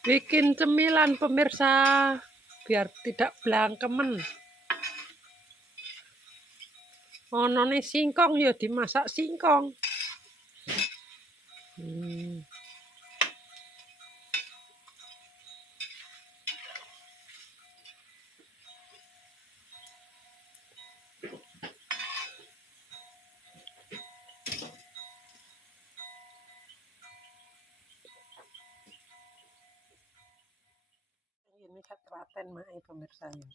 Bikin cemilan pemirsa biar tidak blangkemen. Onone singkong ya dimasak singkong. Ini ketraten mae pemirsa ya.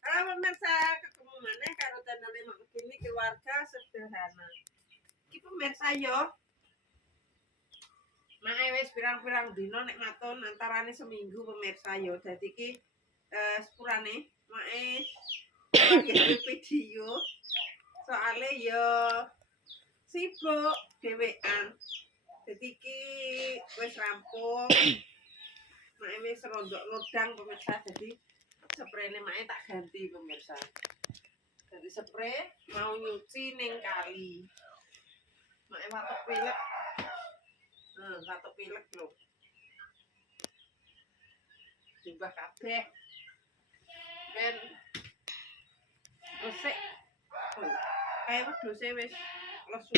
Halo pemirsa, ketemu mana karo channel Ini Keluarga Sederhana. Iki pemirsa yo. Mae wis pirang-pirang dino nek maton antarane seminggu pemirsa yo. Dadi iki sepurane mae video soale yo sibuk dhewean. Dadi iki wis rampung. Mae wis rondok lodang pemirsa, jadi sprayne mae tak ganti pemirsa. Jadi spray mau nyuci ning kali. Mae watuk pilek. Watuk pilek lho. Jumlah kabeh. Ben resik. Kayak wedhuse wis lesu.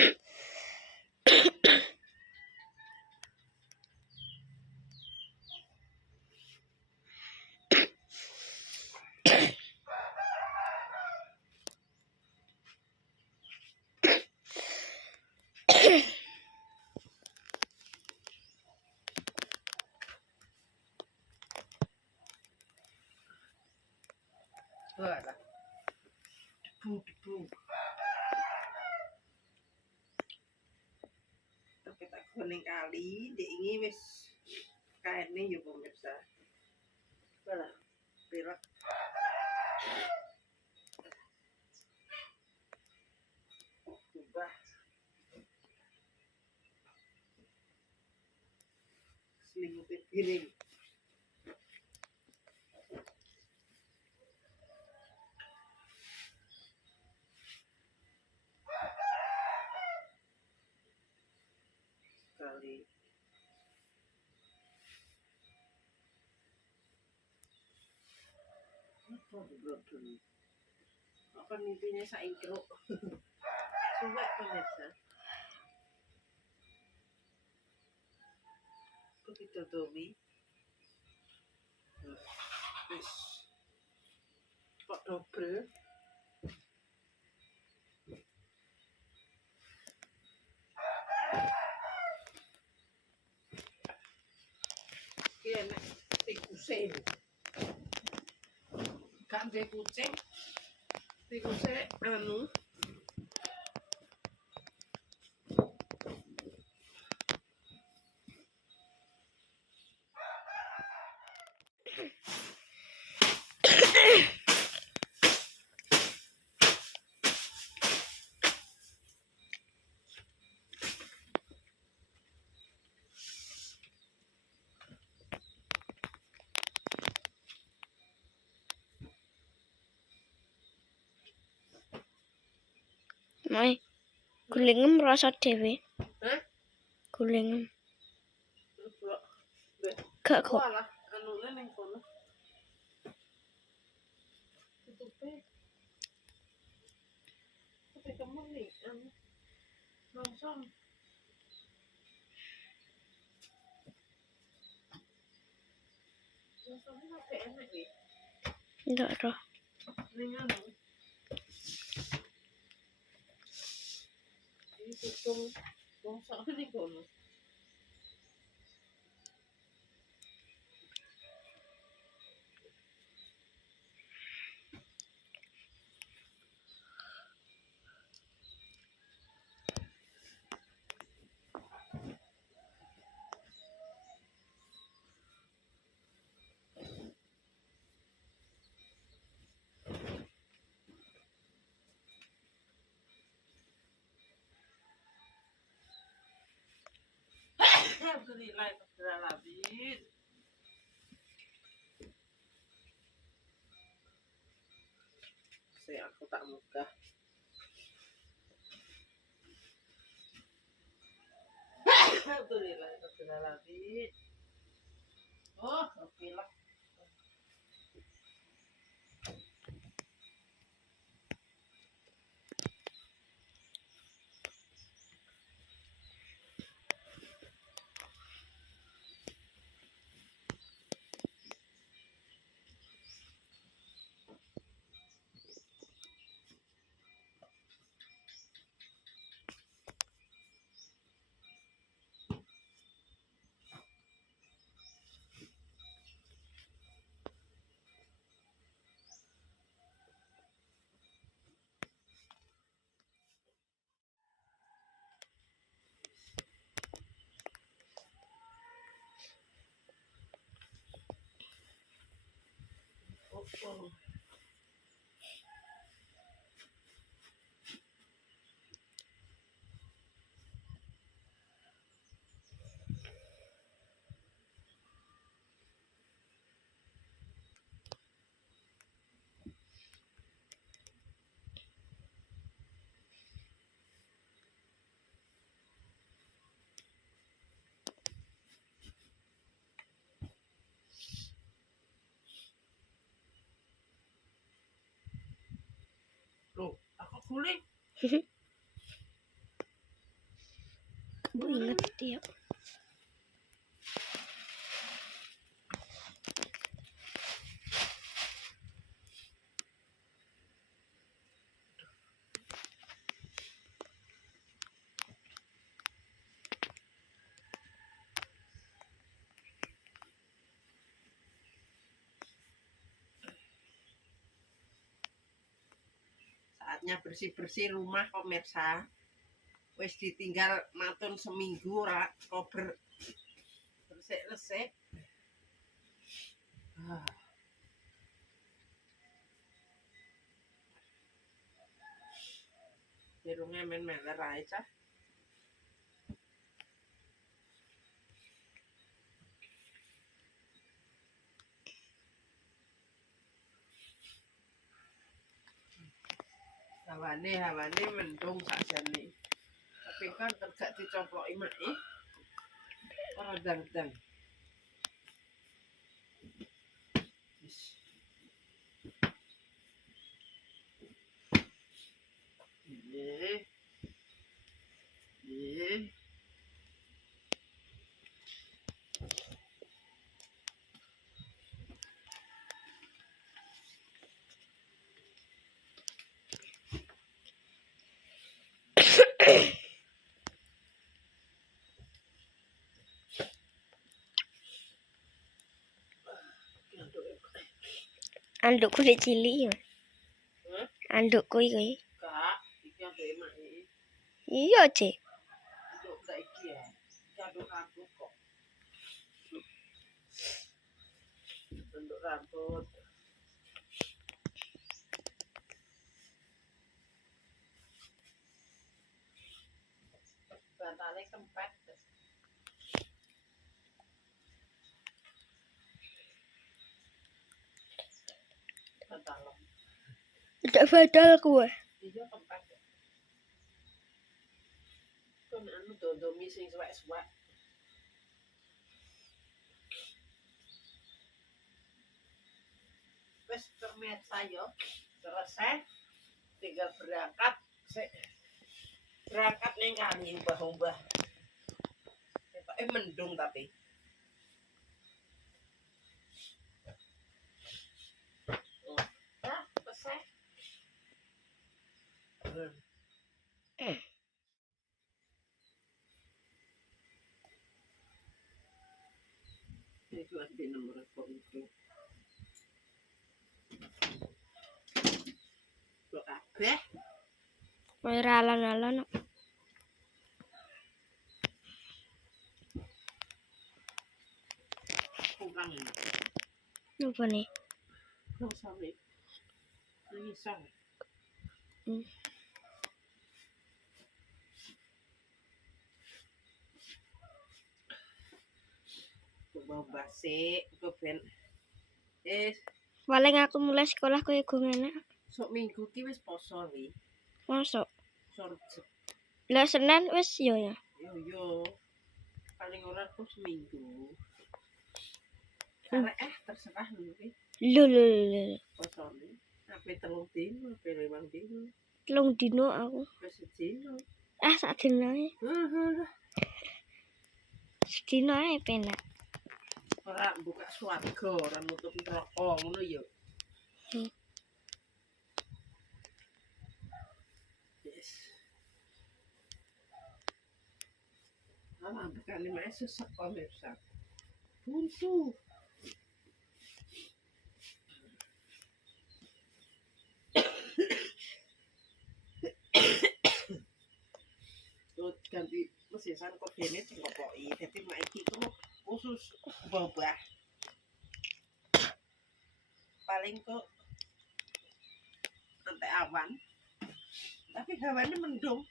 Walah. Debu. Kita kuning kali, dek ini wis kainnya ya pemirsa. Walah, pilek. Ubah. Selimutnya piring. Sekali. Apa mimpinya saingkro? Suwek pemirsa. Begitu domi. Wis. Kok double? Iki enak tikuse. Kan dhe kucing. Tikuse anu Mai, gulingem rasa dhewe. Hah? Gulingem. Blok. Gak kok. Walah, anune ning kono. Tutupe. Tapi kamu nih, langsung. Langsungnya apa enak nih? Ndak roh. Ning anu. Ini tutung bongso ning kono. Alhamdulillah rabbil alamin. Saya aku tak mudah. Alhamdulillah rabbil alamin. Oh, oke lah. Oh. Loh, aku guling. Kamu ingat dia. Saatnya bersih-bersih rumah pemirsa. Wis ditinggal matun seminggu ra kober resik-resik. Dirungnya men-meler aja. Hawane mendung sakjane. Tapi kan tegak dicoploki mak ora dang-dang. Wis. Nggih. Nggih. Andukku udah cilik ya. Andukku iki. Kak, iki anduke mak Iya, Cek. Anduk saiki ya. Anduk rambut kok. Anduk rambut. Bantale kempet. Bantalem. Tidak badal gue. Iya kempet. Kon anu dondomi sing suwek-suwek. Wes pemirsa yo. Selesai. Tinggal berangkat. Berangkat ning kali umbah-umbah. Mendung tapi. Selesai. Itu ada nomor telepon itu. Kok kabeh? Ora alon-alon. Kurang ini. Apa nih? Kurang sampe. Nisang. Bawa basik, gue ben. Paling aku mulai sekolah koyo gimana? Sok minggu ki wis poso wi. Masuk. Sorjep. Lah Senin wis yo ya. Yo. Paling ora tuh seminggu. Karek terserah lu ki. Lho. Posone. Ape 3 dino, ape 5 dino. 3 dino aku. Wis sedino. Sak dino ae. Sedino ae penak. Ora buka swarga, ora nutup neraka ngono ya. Yes. Bukan lima sesek pemirsa. Buntu. Terus ganti mesisan kok dene dikopoki. Dadi mak iki ku khusus bobah. Paling kok nanti awan. Tapi hawane mendung.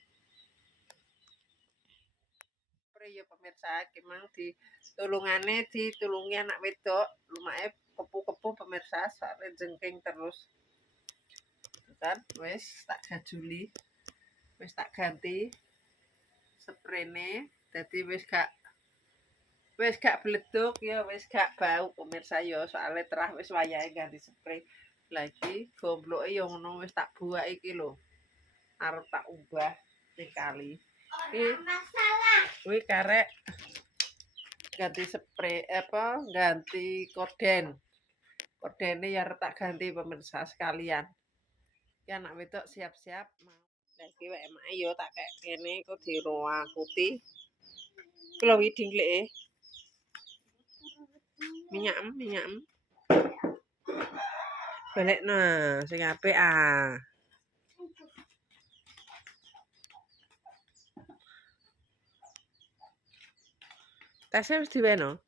Ya pemirsa, kemang di ditulungi anak wedok, lumayan kepu-kepu pemirsa, soalnya jengking terus. Kan, wis tak gajuli, wis tak ganti sprene, jadi wis gak bleduk ya, wis gak bau pemirsa ya, soalnya terah wis wayahe ganti spray. Lagi gombloke ya ngono wis tak buak iki lho. Arep tak ubah ning kali. Kuwi karek ganti spray ganti korden. Kordene ya tak ganti pemirsa sekalian. Ya anak wedok siap-siap mau. Lagi wae emak yo tak kek kene iku diroakuti. Ku lho wi dingleke. Minyak. Balekno sing apik ah. Tasnya wis diweno.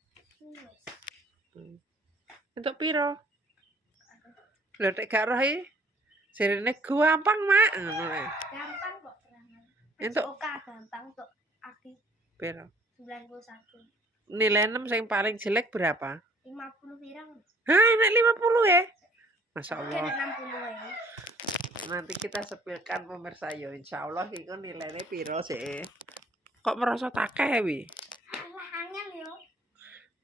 Entuk piro? Lho nek gak roh iki jarene gampang, Mak. Ngono ae. Gampang kok perangan. Entuk gampang untuk aki piro? 91. Nilai 6 yang paling jelek berapa? 50 pirang. Hah, enak 50 ya? Masya Oke, Allah. 60 ya. Nanti kita sepilkan pemirsa yo. Insya Allah itu nilainya piro sih. Kok merasa takeh wi? Alah angel yo.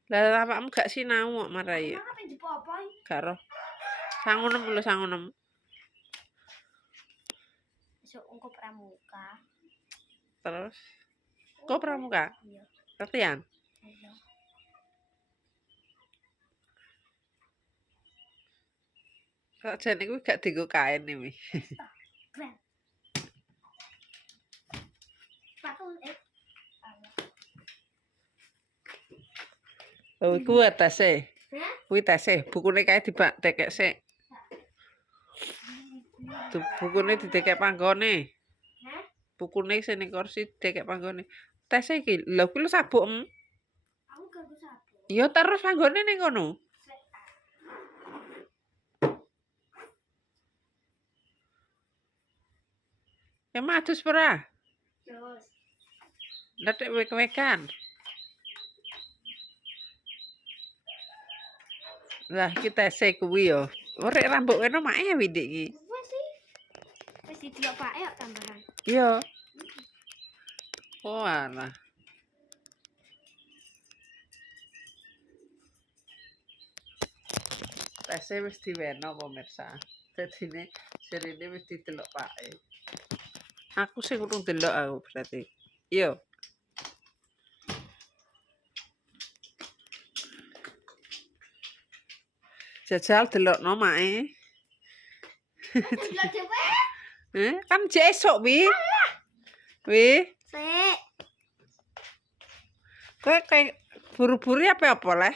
Lah awakmu gak sinau kok marai. Emang apa dipopo? Gak roh. Sangunem. Besok engko pramuka. Terus kok pramuka? Iya. Latihan? Iya. Kok jane kuwi gak dienggo kain wi. Keren. Patung Oh, kuwi tese. Hah? Kuwi tese, bukune kae ditekek sik. Bukune didekek panggone. Hah? Bukune sing ning kursi didekek panggone. Tese iki lho kuwi lho sabuk. Aku gak bisa. Ya terus panggone ning kono. Emang adus pera? Terus. Letek wek-wekan. Lah kita tese kuwi yo. Orek rambut kene mak e windik iki. Apa sih? Wis didelok Pak ya tambahan. Iya. Oh alah. Tese wis diweno pemirsa. Dadine serine wis didelok pake. Aku sing urung delok aku berarti. Iya. Jajal delokno mae. Delok dhewe. Kan esuk wi. Wi, Sik. kowe buru-buru apa leh?